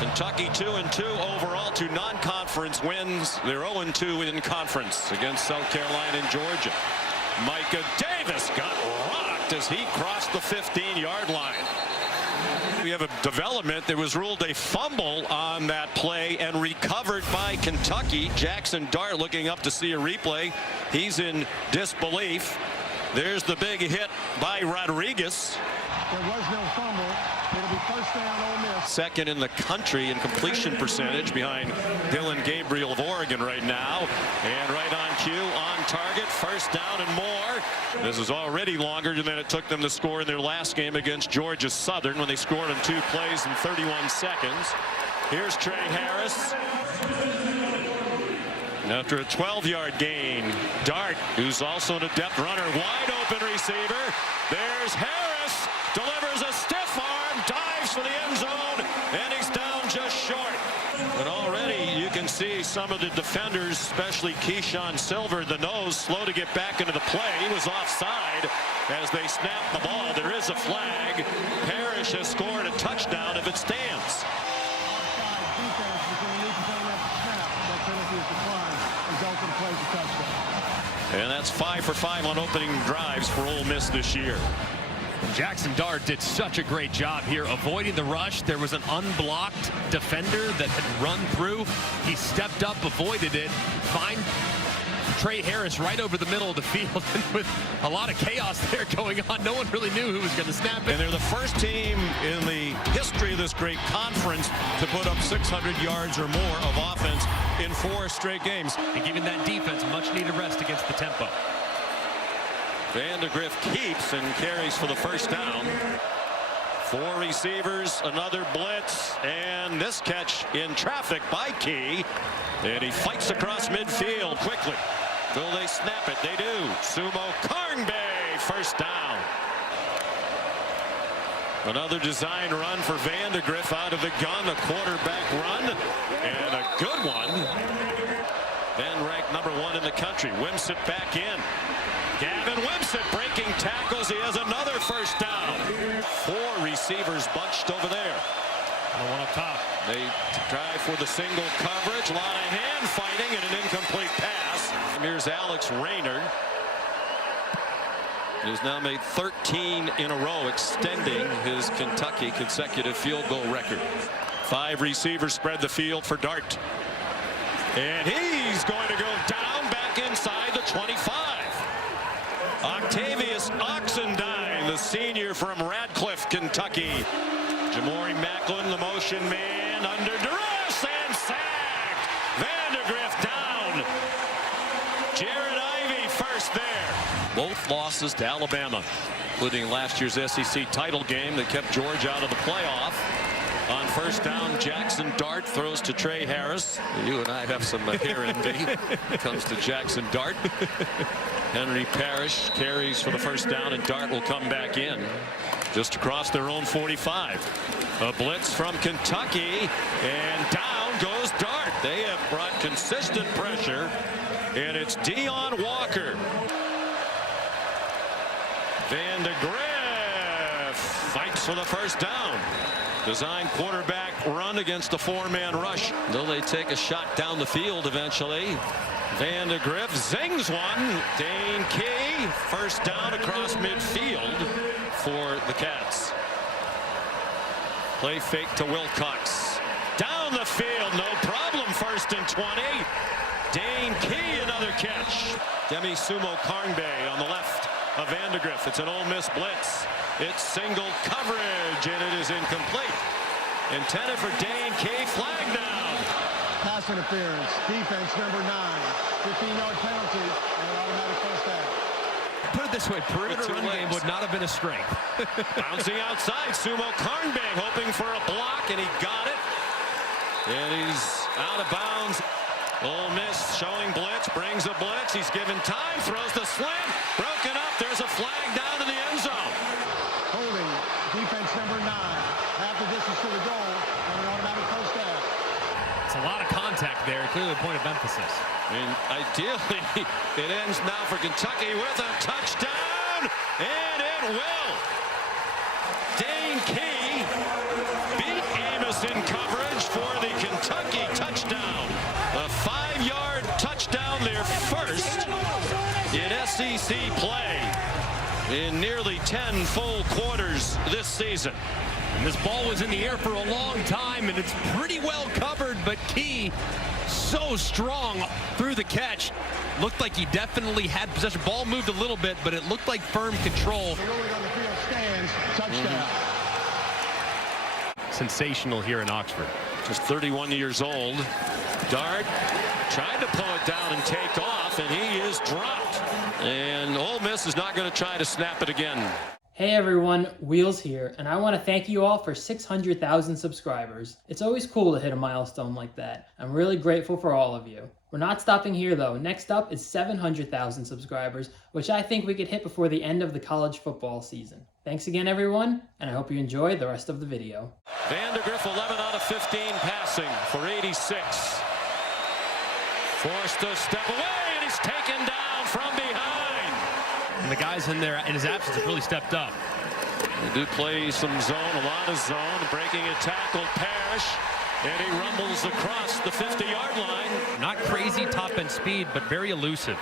Kentucky 2-2 overall, 2 non-conference wins. They're 0-2 in conference against South Carolina and Georgia. Micah Davis got rocked as he crossed the 15-yard line. We have a development. There was ruled a fumble on that play and recovered by Kentucky. Jackson Dart looking up to see a replay. He's in disbelief. There's the big hit by Rodriguez. There was no fumble. It'll be first down, Ole Miss. Second in the country in completion percentage behind Dylan Gabriel of Oregon right now. And right on cue, on target, first down and more. This is already longer than it took them to score in their last game against Georgia Southern when they scored on 2 plays in 31 seconds. Here's Trey Harris. After a 12-yard gain, Dart, who's also an adept runner, wide open receiver. There's Harris, delivers a stiff arm, dives for the end zone, and he's down just short. But already you can see some of the defenders, especially Keyshawn Silver, the nose, slow to get back into the play. He was offside as they snapped the ball. There is a flag. Parrish has scored a touchdown if it stands. And that's 5 for 5 on opening drives for Ole Miss this year. Jackson Dart did such a great job here avoiding the rush. There was an unblocked defender that had run through. He stepped up, avoided it, find Trey Harris right over the middle of the field. And with a lot of chaos there going on, no one really knew who was going to snap it. And they're the first team in the history of this great conference to put up 600 yards or more of offense in 4 straight games. And giving that defense much needed rest against the tempo. Vandegrift keeps and carries for the first down. 4 receivers, another blitz, and this catch in traffic by Key. And he fights across midfield quickly. Will they snap it? They do. Sumo Karngbe, first down. Another design run for Vandegrift out of the gun, a quarterback run, and a good one. Then ranked number 1 in the country. Wimsett back in. Gavin Wimsett breaking tackles. He has another first down. 4 receivers bunched over there. One up top. They try for the single coverage. A lot of hand fighting and an incomplete pass. And here's Alex Rayner. He's now made 13 in a row, extending his Kentucky consecutive field goal record. 5 receivers spread the field for Dart. And he's going to go down back inside the 25. Octavius Oxendine, the senior from Radcliffe, Kentucky. Jamori Macklin, the motion man, under duress and sacked. Vandegrift down. Jared Ivey first there. Both losses to Alabama, including last year's SEC title game that kept Georgia out of the playoff. On first down, Jackson Dart throws to Trey Harris. You and I have some hair envy when it comes to Jackson Dart. Henry Parrish carries for the first down, and Dart will come back in just across their own 45. A blitz from Kentucky, and down goes Dart. They have brought consistent pressure, and it's Deion Walker. Vandegrift fights for the first down. Design quarterback run against a 4-man rush. Will they take a shot down the field eventually? Vandegrift zings one. Dane Key, first down across midfield for the Cats. Play fake to Wilcox. Down the field, no problem, first and 20. Dane Key, another catch. Demi Sumo Karngbe on the left of Vandegrift. It's an Ole Miss blitz. It's single coverage, and it is incomplete. Intended for Dane Key, flag down. Pass interference, defense number 9. 15-yard penalty, and an automatic first down. Put it this way, perimeter run game would not have been a strength. Bouncing outside, Sumo Karngbe hoping for a block, and he got it. And he's out of bounds. Ole Miss showing blitz, brings a blitz. He's given time, throws the slant, broken up. There's a flag down to the end zone. Holding, defense number 9. Half the distance to the goal, and an automatic first down. It's a lot of contact there, clearly a point of emphasis. I mean, ideally, it ends now for Kentucky with a touchdown, and it will. Dane Key beat Amos in coverage for see play in nearly 10 full quarters this season. And this ball was in the air for a long time, and it's pretty well covered, but Key so strong through the catch. Looked like he definitely had possession. Ball moved a little bit, but it looked like firm control. The ruling on the field stands. Touchdown. Sensational here in Oxford. Just 31 years old. Dart trying to pull it down and take off, and he is dropped. And Ole Miss is not going to try to snap it again. Hey everyone, Wheels here, and I want to thank you all for 600,000 subscribers. It's always cool to hit a milestone like that. I'm really grateful for all of you. We're not stopping here though. Next up is 700,000 subscribers, which I think we could hit before the end of the college football season. Thanks again everyone, and I hope you enjoy the rest of the video. Vandegrift 11 out of 15 passing for 86. Forced to step away, and he's taken down from behind. And the guys in there in his absence have really stepped up. They do play some zone, a lot of zone. Breaking a tackle, Parrish, and he rumbles across the 50-yard line. Not crazy top-end speed, but very elusive.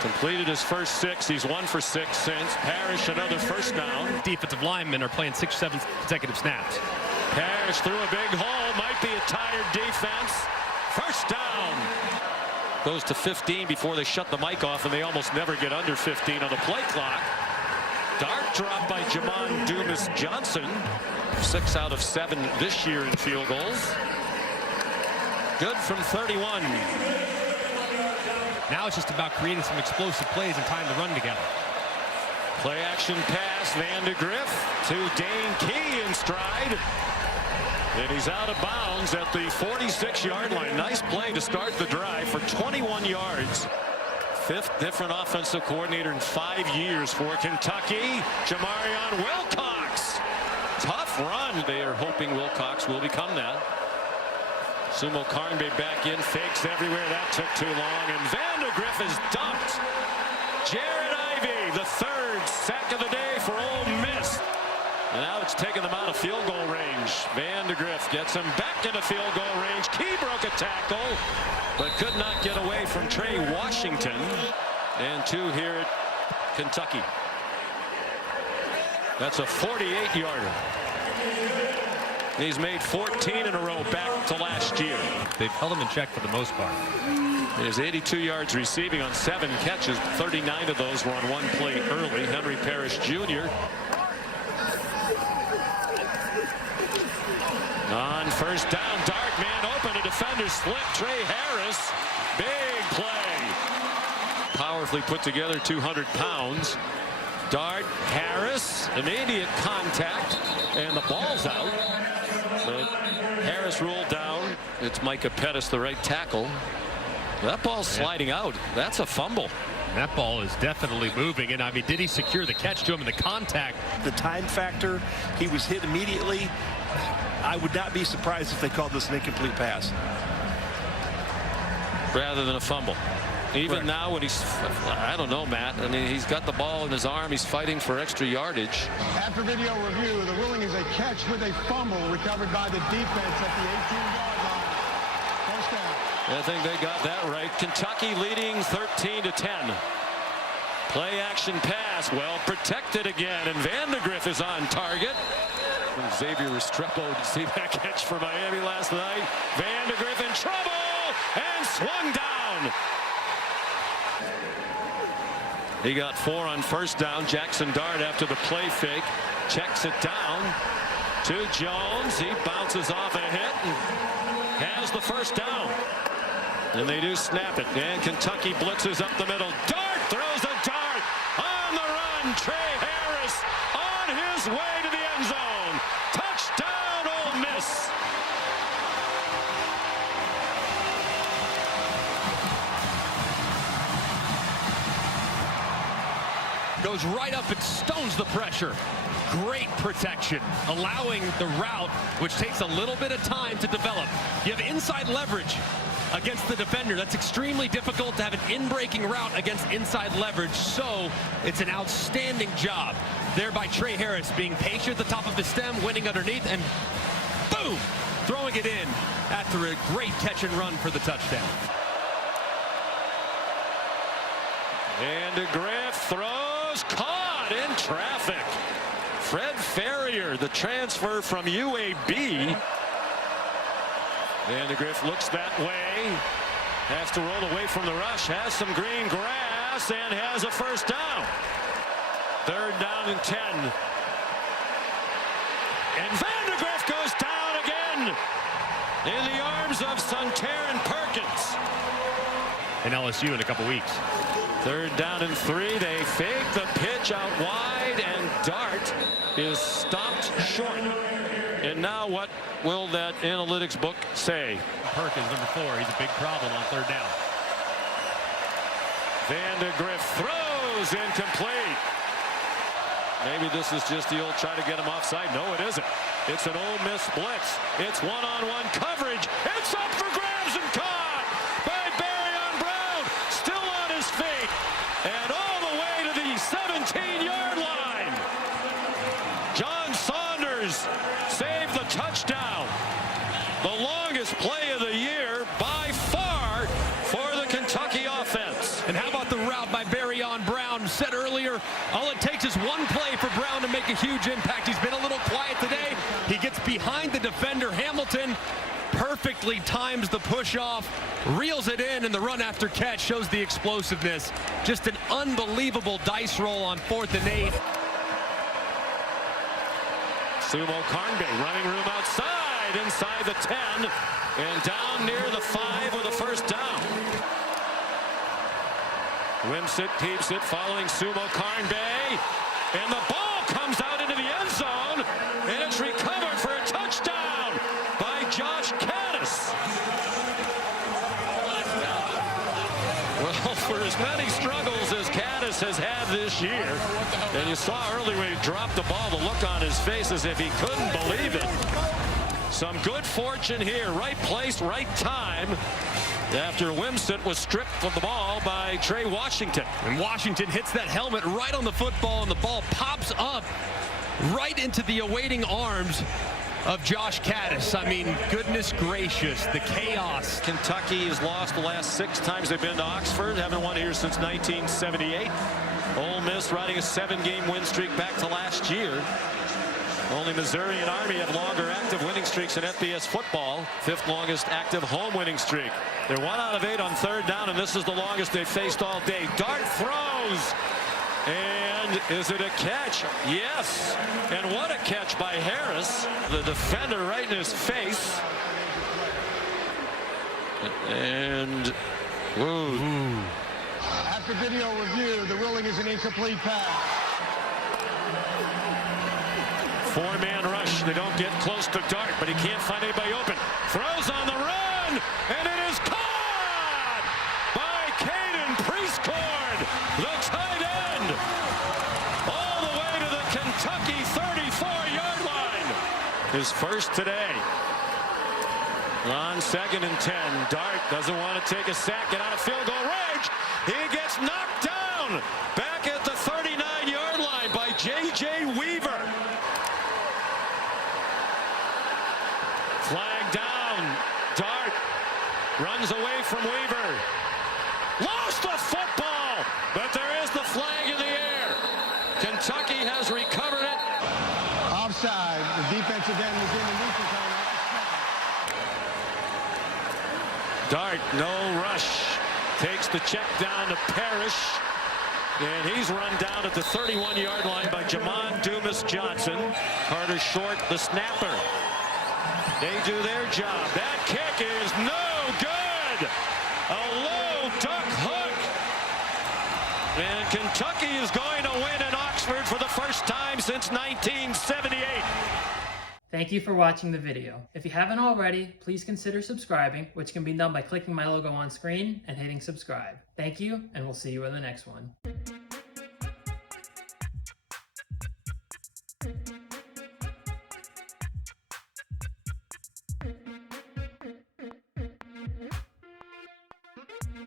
Completed his first 6. He's 1 for 6 since. Parrish another first down. Defensive linemen are playing 6 or 7 consecutive snaps. Parrish through a big hole. Might be a tired defense. First down. Goes to 15 before they shut the mic off, and they almost never get under 15 on the play clock. Dart dropped by Jamon Dumas-Johnson. 6 out of 7 this year in field goals. Good from 31. Now it's just about creating some explosive plays and tying the run together. Play action pass, Vandegrift to Dane Key in stride. And he's out of bounds at the 46-yard line. Nice play to start the drive for 21 yards. 5th different offensive coordinator in 5 years for Kentucky. Jamarion Wilcox. Tough run. They are hoping Wilcox will become that. Sumo Karnbe back in, fakes everywhere. That took too long, and Vandegrift is dumped. Jared Ivey, the 3rd sack of the day for Ole Miss. And now it's taking them out of field goal range. Vandegrift gets him back into field goal range. Key broke a tackle, but could not get away from Trey Washington. And 2 here at Kentucky. That's a 48-yarder. He's made 14 in a row back to last year. They've held him in check for the most part. He has 82 yards receiving on 7 catches. 39 of those were on 1 play early. Henry Parrish Jr. On first down, Dart man open, a defender slipped. Trey Harris, big play. Powerfully put together, 200 pounds. Dart, Harris, immediate contact, and the ball's out. But Harris ruled down. It's Micah Pettis, the right tackle. That ball's sliding out. That's a fumble. That ball is definitely moving, and I mean, did he secure the catch to him in the contact? The time factor, he was hit immediately. I would not be surprised if they called this an incomplete pass. Rather than a fumble. Even Correct. now when he's, I don't know, Matt. I mean, he's got the ball in his arm. He's fighting for extra yardage. After video review, the ruling is a catch with a fumble recovered by the defense at the 18-yard line. First down. I think they got that right. Kentucky leading 13-10. Play action pass, well protected again, and Vandegrift is on target. Xavier Restrepo, to see that catch for Miami last night. Vandegrift in trouble and swung down. He got 4 on first down. Jackson Dart, after the play fake, checks it down to Jones. He bounces off a hit and has the first down. And they do snap it. And Kentucky blitzes up the middle. Dart throws a dart on the run. Trey Harris on his way to the end zone. Touchdown, Ole Miss. Goes right up and stones the pressure. Great protection, allowing the route, which takes a little bit of time to develop. You have inside leverage against the defender. That's extremely difficult to have an in-breaking route against inside leverage, so it's an outstanding job there by Trey Harris, being patient at the top of the stem, winning underneath, and boom, throwing it in after a great catch and run for the touchdown. Vandegrift throws, caught in traffic. Fred Ferrier, the transfer from UAB. Vandegrift looks that way. Has to roll away from the rush. Has some green grass and has a first down. 3rd down and 10. And Vandegrift goes down again in the arms of Suntaran Perkins. And LSU in a couple weeks. 3rd down and 3. They fake the pitch out wide, and Dart is stopped short. And now what will that analytics book say? Perkins, number 4. He's a big problem on 3rd down. Vandegrift throws incomplete. Maybe this is just the old try to get him offside. No, it isn't. It's an Ole Miss blitz. It's one-on-one coverage. It's up for grabs and caught by Barryon Brown. Still on his feet. And all the way to the 17-yard line. John Saunders saved the touchdown. The longest play of the year by far for the Kentucky offense. And how about the route by Barryon Brown? Said earlier, all it takes is one play for Brown to make a huge impact. He's been a little quiet today. He gets behind the defender, Hamilton, perfectly times the push-off, reels it in, and the run after catch shows the explosiveness. Just an unbelievable dice roll on 4th and 8. Sumo Carnby running room outside, inside the 10, and down near the 5 with a first down. Wimsett keeps it following Sumo Carnby, and the ball comes out into the end zone, and it's recovered for a touchdown by Josh Caddis. Well, for as many struggles as Caddis has had this year, and you saw earlier when he dropped the ball, the look on his face as if he couldn't believe it. Some good fortune here, right place, right time, after Wimsett was stripped from the ball by Trey Washington. And Washington hits that helmet right on the football, and the ball pops up right into the awaiting arms of Josh Caddis. I mean, goodness gracious, the chaos. Kentucky has lost the last 6 times they've been to Oxford, haven't won here since 1978. Ole Miss riding a 7-game win streak back to last year. Only Missouri and Army have longer active winning streaks in FBS football. 5th longest active home winning streak. They're 1 out of 8 on 3rd down, and this is the longest they've faced all day. Dart throws. And is it a catch? Yes. And what a catch by Harris. The defender right in his face. And ooh. After video review, the ruling is an incomplete pass. 4-man rush. They don't get close to Dart, but he can't find anybody open. Throws on the run, and it is caught by Caden Priestcord, the tight end, all the way to the Kentucky 34-yard line. His first today. On 2nd and 10, Dart doesn't want to take a sack, get out of field goal range. He gets knocked down back at the 39-yard line by J.J. Weaver. Flag down. Dart runs away from Weaver. Lost the football, but there is the flag in the air. Kentucky has recovered it. Offside. The defense again was in the neutral zone. Dart, no rush. Takes the check down to Parrish. And he's run down at the 31-yard line by Jamon Dumas Johnson. Carter Short, the snapper. They do their job. That kick is no good. A low duck hook. And Kentucky is going to win in Oxford for the first time since 1978. Thank you for watching the video. If you haven't already, please consider subscribing, which can be done by clicking my logo on screen and hitting subscribe. Thank you, and we'll see you in the next one.